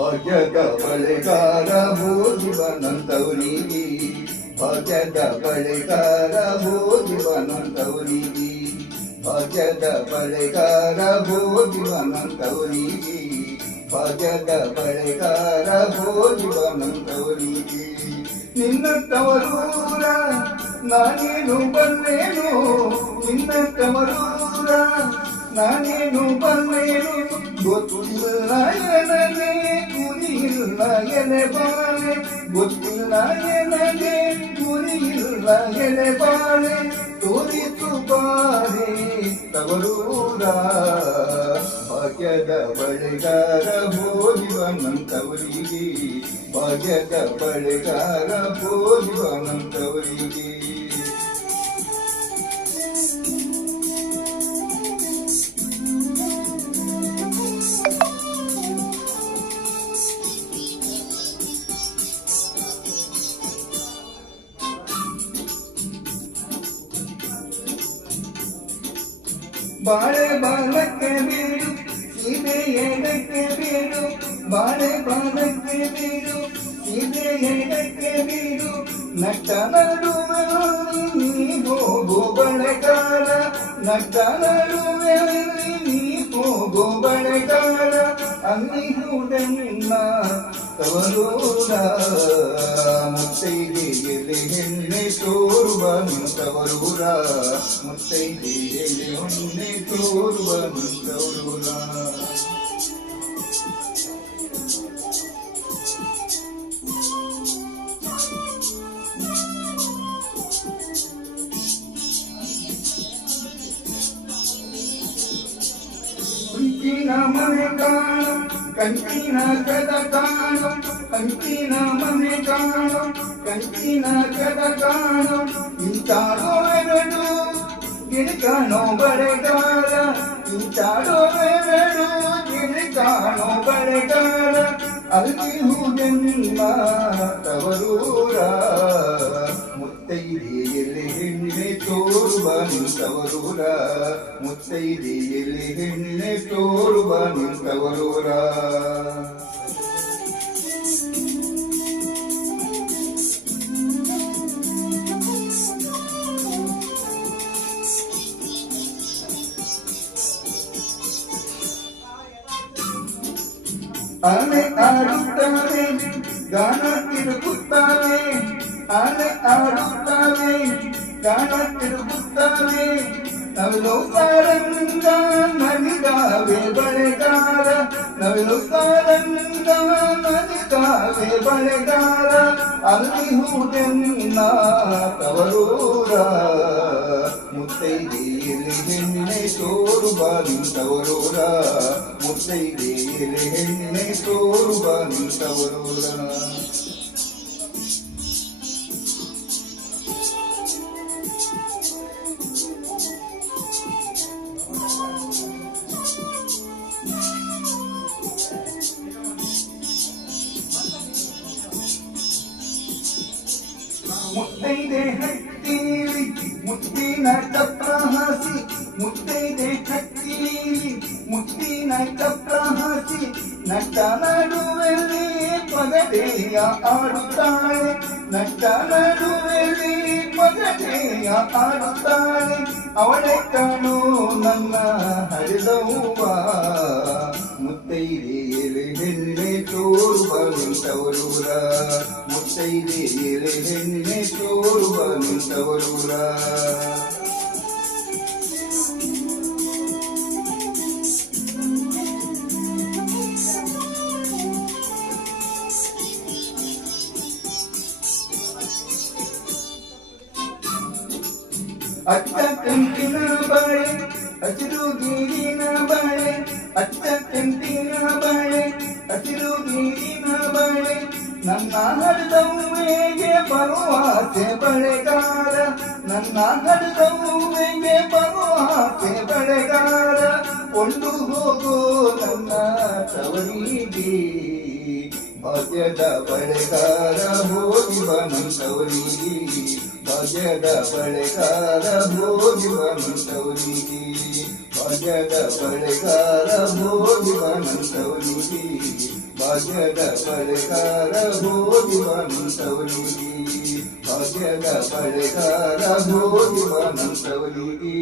ಭಾಗ್ಯದ ಬಳೆಗಾರ ಭೋಗಿವನಂತವರಿಗೆ ಭಾಗ್ಯದ ಬಳೆಗಾರ ಭೋಗಿವನಂತವರಿಗೆ ಭಾಗ್ಯದ ಬಳೆಗಾರ ಭೋಗಿವನಂತವರಿಗೆ ಭಾಗ್ಯದ ಬಳೆಗಾರ ಭೋಗಿವನಂತವರಿಗೆ ನಿನ್ನ ತವರೂರ ನಾನೇನು ಬಂದೇನು ನಿನ್ನ ತವರೂರ ನಾನೇನು ಬಂದೇನು ಗೊತ್ತಿಲ್ಲ ಎನಗೆ ಗುರಿಯಿಲ್ಲ ಎಲೆ ಬಾಳೆ ಗೊತ್ತಿಲ್ಲ ಎನಗೆ ಗುರಿಯಿಲ್ಲ ಎಲೆ ಬಾಳೆ ತೋರಿತು ಬಾರೆ ತವರೂರ ಭಾಗ್ಯದ ಬಳೆಗಾರ ಭೋಗಿವನಂತವರಿಗೆ ಭಾಗ್ಯದ ಬಳೆಗಾರ ಭೋಗಿವನಂತವರಿಗೆ ಬಾಳೆ ಬಾಲಕ್ಕೆ ಬೀಡು ಸೀಬೆ ಎಡಕ್ಕೆ ಬೀಡು ಬಾಳೆ ಬಾಲಕ್ಕೆ ಬೀಡು ಸೀಬೆ ಎಡಕ್ಕೆ ಬೀಡು ನಟ್ಟ ನಡುವೆಯಲ್ಲಿ ನೀ ಹೋಗೋ ಬಳೆಗಾರ ನಟ್ಟ ನಡುವೆಯಲ್ಲಿ ನೀ ಹೋಗೋ ಬಳೆಗಾರ ಅಲ್ಲಿ ಹುಡುಗನ್ನ ತವರೂರ ಮುತ್ತೈದೆಯಲ್ಲಿ ಹೆಣ್ಣೆ ತೋರುವ ನಿಂತವರೂರ ಮುತ್ತೈದೆಯಲ್ಲಿ ಹೆಣ್ಣೆ ತೋರುವ ನಿಂತವರೂರ ಕಂಚಿನ ಮನೆ ಕಾಣು ಕಂಚಿನ ಕದ ಕಾಣು ಕಂಚಿನ ಮನೆ ಕಾಣು ಕಂಚಿನ ಕದ ಕಾಣು ಇಂತಾರೋ ಎರಡು ಗಿಳಿ ಕಾಣೋ ಬಳೆಗಾರ ಇಂತಾರೋ ಎರಡು ಗಿಳಿ ಕಾಣೋ ಬಳೆಗಾರ ಅಲ್ಲಿ ಹೂಡೆಲ್ಲ ತವರೂರ ಮುತ್ತೈದೆಯಲ್ಲಿ ಹೆಣ್ಣೆ ತೋರುವ ನಿಂತವರೂರ ಮುತ್ತೈದೆಯಲ್ಲಿ ಹೆಣ್ಣೆ ತೋರುವ ನಿಂತವರೂರ ಆನೆ ಆಡುತ್ತವೆ ಗಾನ ತಿರುಗುತ್ತವೆ ಆನೆ ಆಡುತ್ತವೆ ಗಾನ ತಿರುಗುತ್ತವೆ ನವಿಲು ಸಾರಂಗ ನಲಿದಾವೆ ಬಳೆಗಾರ ನವಿಲು ಸಾರಂಗ ನಲಿದಾವೆ ಬಳೆಗಾರ ಅಲ್ಲಿ ಹೂಡೆನ್ನ ತವರೂರ ಮುತ್ತೈದೆಯಲ್ಲಿ ಹೆಣ್ಣೆ ತೋರುವ ನಿಂತವರೂರ ಮುತ್ತೈದೆಯಲ್ಲಿ ಹೆಣ್ಣೆ ತೋರುವ ನಿಂತವರೂರ ಮುತ್ತೈದೆ ಹತ್ತೀರಿ ಮುತ್ತಿನ ಚಪ್ರ ಹಾಸಿ ಮುತ್ತೈದೆ ಹತ್ತೀರಿ ಮುತ್ತಿನ ಚಪ್ರ ಹಾಸಿ ನಟ್ಟ ನಡುವೆಲ್ಲಿ ಪಗಡೆಯ ಆಡುತ್ತಾಳೆ ನಟ್ಟ ನಡುವೆಲ್ಲಿ ಪಗಡೆಯ ಆಡುತ್ತಾಳೆ ಅವಳೆ ಕಾಣು ನನ್ನ ಹರಿದವ್ವ ಮುತ್ತೈದೆಯಲ್ಲಿ ಹೆಣ್ಣೆ ತೋರುವ ನಿಂತವರೂರ ಮುತ್ತೈದೆಯಲ್ಲಿ ಹೆಣ್ಣೆ ತೋರುವ ನಿಂತವರೂರ ಅಚ್ಚ ಕಂಟಿನ ಬಾಳೆ ಹಸಿರು ಗೀರಿನ ಬಾಳೆ ಅಚ್ಚ ಕಂಟಿನ ಬಾಳೆ ಹಸಿರು ಗೀರಿನ ಬಾಳೆ ನನ್ನ ಹರಿದವ್ವೆಗೆ ಬರುವಾಸೆ ಬಳೆಗಾರ ನನ್ನ ಹರಿದವ್ವೆಗೆ ಬರುವಾಸೆ ಬಳೆಗಾರ ಕೊಂಡು ಹೋಗೋ ನನ್ನ ತವರಿಗೆ ಭಾಗ್ಯದ ಬಳೆಗಾರ ಹೋಗಿ ಬಂತವರಿಗೆ ಭಾಗ್ಯದ ಬಳೆಗಾರ ಹೋಗಿ ಬಂತವರಿಗೆ ಭಾಗ್ಯದ ಬಳೆಗಾರ ಹೋಗಿ ಬಂತವರಿಗೆ ಭಾಗ್ಯದ ಬಳೆಗಾರ ಹೋಗಿ ಬಂತವರಿಗೆ ಭಾಗ್ಯದ ಬಳೆಗಾರ ಹೋಗಿ ಬಂತವರಿಗೆ.